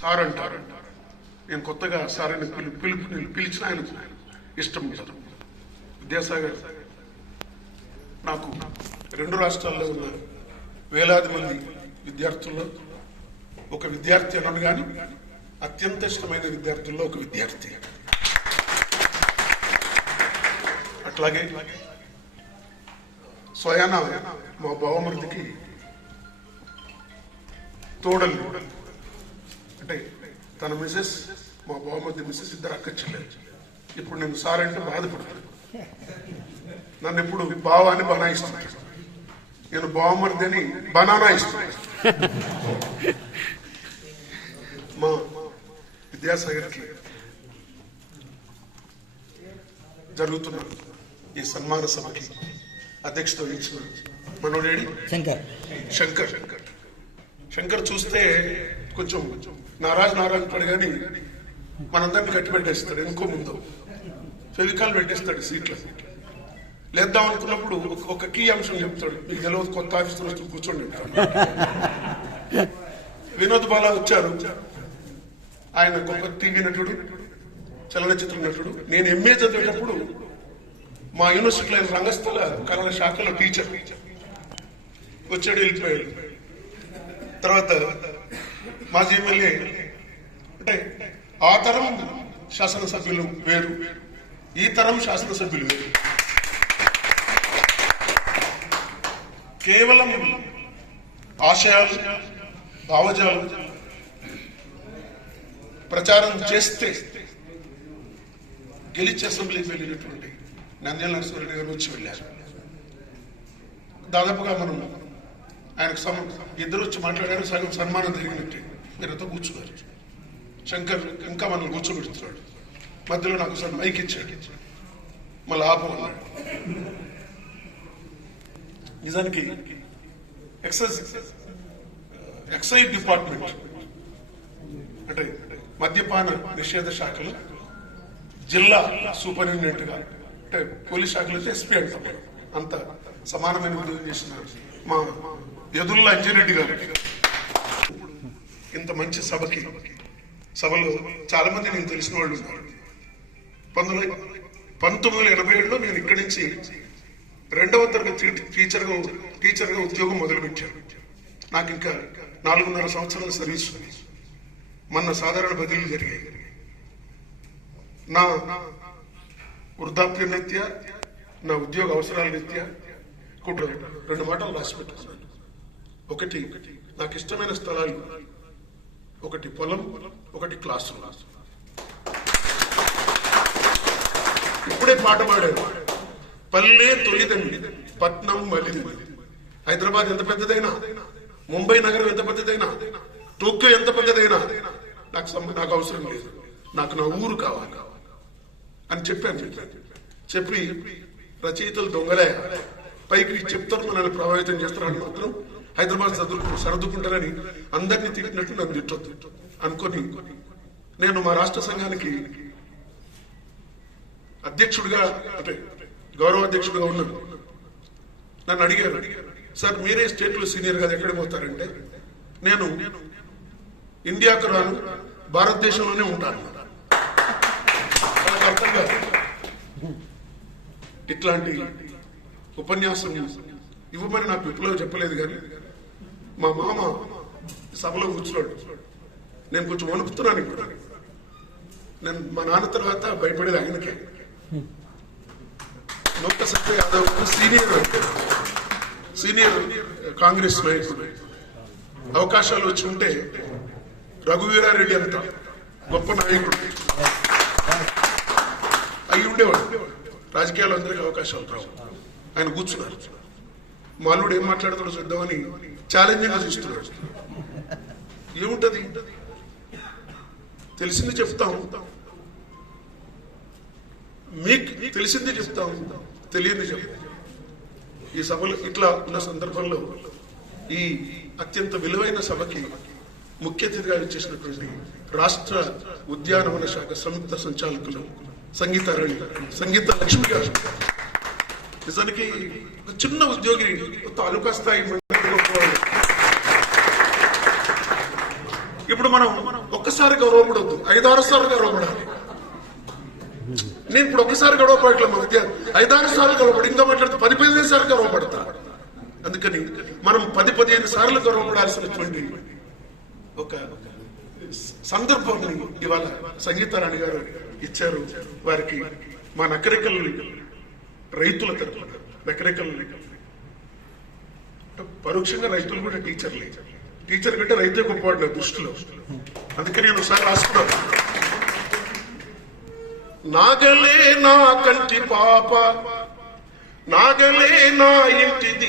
Sir అంటారు నేను కొత్తగా సార్ అని పిలు పిలుపు పిలిచిన ఆయన ఇష్టం ఉంటారు విద్యాసాగర్ నాకు రెండు రాష్ట్రాల్లో ఉన్న వేలాది మంది విద్యార్థుల్లో ఒక విద్యార్థి అనను కానీ అత్యంత ఇష్టమైన విద్యార్థుల్లో ఒక విద్యార్థి. అట్లాగే స్వయాన మా బావమృతికి తోడలు అంటే తన మిసెస్ మా బావమృతి మిసెస్ ఇద్దరు అక్క చెల్లెలు ఇప్పుడు నేను సార్ అంటే బాధపడతాను. నన్ను ఎప్పుడు బావ అని బనాయిస్తాను నేను బావమరిది అని బనానా ఇస్తాను మా విద్యాసాగర్కి జరుగుతున్న ఈ సన్మాన సభకి అధ్యక్షత వహించిన మనోడేడి శంకర్. శంకర్. శంకర్ చూస్తే కొంచెం నారాజు నారాజు పడి కానీ మనందరిని కట్టి పెట్టేస్తాడు ఇంకో ముందు. ఫెవికాల్ పెట్టేస్తాడు సీట్లో. లేద్దాం అనుకున్నప్పుడు ఒక- ఒక కీ అంశం చెప్తాడు. మీకు తెలియదు కొత్త ఆఫీసులో వచ్చి కూర్చోండి వినోద్ బాలా వచ్చారు. ఆయన గొప్ప టీవీ నటుడు చలనచిత్ర నటుడు. నేను ఎంఏ చదివేటప్పుడు మా యూనివర్సిటీలో అయిన రంగస్థల కళల శాఖలో టీచర్. వచ్చాడు వెళ్ళిపోయాడు. తర్వాత మాజీ ఎమ్మెల్యే. అంటే ఆ తరం శాసనసభ్యులు వేరు ఈ తరం శాసనసభ్యులు వేరు. కేవలం ఆశయాలు భావజాలు ప్రచారం చేస్తే గెలిచి అసెంబ్లీకి వెళ్ళినటువంటి నంద్యాల నరసింహారెడ్డి గారు వచ్చి వెళ్ళారు. దాదాపుగా మనం ఆయనకు సమ ఇద్దరు వచ్చి మాట్లాడారు సగం సన్మానం జరిగినట్టే. మీరంతా కూర్చున్నారు శంకర్ ఇంకా మనల్ని కూర్చోబెడుతున్నాడు. మధ్యలో నాకు సార్ మైక్ ఇచ్చాడు. మళ్ళీ ఆపమన్నాడు. నిజానికి ఎక్సైజ్ ఎక్సైజ్ డిపార్ట్మెంట్ అంటే మద్యపాన నిషేధ శాఖలో జిల్లా సూపరింటెండెంట్గా అంటే పోలీస్ శాఖలో ఎస్పీ అంటాం. అంత సమానమైన చేసిన మా యదుల్లా అంజిరెడ్డి గారు. ఇంత మంచి సభకి సభలో చాలా మంది నేను తెలిసిన వాళ్ళు ఉన్నారు. పంతొమ్మిది పంతొమ్మిది వందల ఎనభై ఏడులో నేను ఇక్కడి నుంచి రెండవ తరగతి టీచర్గా టీచర్గా ఉద్యోగం మొదలుపెట్టాను. నాకు ఇంకా నాలుగున్నర సంవత్సరాల సర్వీస్ ఉంది. మొన్న సాధారణ బదిలీలు జరిగాయి. నా వృద్ధాప్య రీత్యా నా ఉద్యోగ అవసరాల రీత్యా కూడా రెండు మాటలు రాసి పెట్టుకున్నాను. ఒకటి నాకు ఇష్టమైన స్థలాలు ఒకటి పొలం ఒకటి క్లాస్ ఇప్పుడే పాట పాడారు పల్లె తొలిదండి పట్నం మలిది హైదరాబాద్ ఎంత పెద్దదైనా? ముంబై నగరం ఎంత పెద్దదైనా? టోక్యో ఎంత పెద్దదైనా? నాకు నాకు అవసరం లేదు. నాకు నా ఊరు కావాలి. అని చెప్పాను చెప్పి రచయితలు దొంగలే పైకి చెప్తారు మనల్ని ప్రభావితం చేస్తారని మాత్రం హైదరాబాద్ సర్దు సర్దుకుంటారని అందరినీ తిట్టినట్టు నన్ను తిట్టొద్దు. అనుకొని నేను మా రాష్ట్ర సంఘానికి అధ్యక్షుడిగా అంటే గౌరవ అధ్యక్షుడిగా ఉన్నాను. నన్ను అడిగారు సార్ మీరే స్టేట్లో సీనియర్ కదా ఎక్కడికి పోతారంటే? నేను ఇండియాకు రాను భారతదేశంలోనే ఉంటాను. నాకు అర్థం కాదు. ఇట్లాంటి ఉపన్యాసం ఇవ్వమని నాకు విప్లవం చెప్పలేదు కానీ మా మామ సభలో కూర్చున్నాడు. నేను కొంచెం వణుకుతున్నాను ఇప్పుడు నేను మా నాన్న తర్వాత భయపడేది ఆయనకే. నొక్క సత్య యాదవ్ సీనియర్ సీనియర్ కాంగ్రెస్ నాయకుడు. అవకాశాలు వచ్చి ఉంటే రఘువీరారెడ్డి అంత గొప్ప నాయకుడు. అయి ఉండేవాడు. రాజకీయాలు అందరికీ అవకాశాలు రావు. ఆయన కూర్చున్నారు. మాలుడు ఏం మాట్లాడతాడో చూద్దామని ఛాలెంజింగ్గా చూస్తున్నాడు. ఏముంటది? తెలిసింది చెప్తాం. మీకు తెలిసింది చెప్తాం. తెలియని చెప్తాం ఈ సభలు ఇట్లా ఉన్న సందర్భంలో ఈ అత్యంత విలువైన సభకి ముఖ్య అతిథిగా ఇచ్చేసినటువంటి రాష్ట్ర ఉద్యానవన శాఖ సంయుక్త సంచాలకులు సంగీత సంగీత లక్ష్మి గారు. నిజానికి ఒక చిన్న ఉద్యోగి తాలూకా స్థాయి ఇప్పుడు మనం ఒక్కసారి గౌరవపడద్దు ఐదారు సార్లు గౌరవపడాలి. నేను ఇప్పుడు ఒక్కసారి గొడవపడట్లేదు మా విద్యార్థి ఐదారు సార్లు గొడవపడి ఇంకా మాట్లాడితే పది పదిహేను సార్లు గొడవపడతా అందుకని మనం పది పదిహేను సార్లు గొడవపడాల్సినటువంటి ఒక సందర్భాన్ని ఇవాళ సంగీతారాణి గారు ఇచ్చారు. వారికి మా నకరికల్ రైతుల తరపున నకరికల్ పరోక్షంగా రైతులు కూడా టీచర్లే. టీచర్ కంటే రైతే గొప్పవాడు నా దృష్టిలో. అందుకని నేను ఒకసారి రాసుకున్నాను. నాగలే నా కంటి పాప నాగలే నా ఇంటిది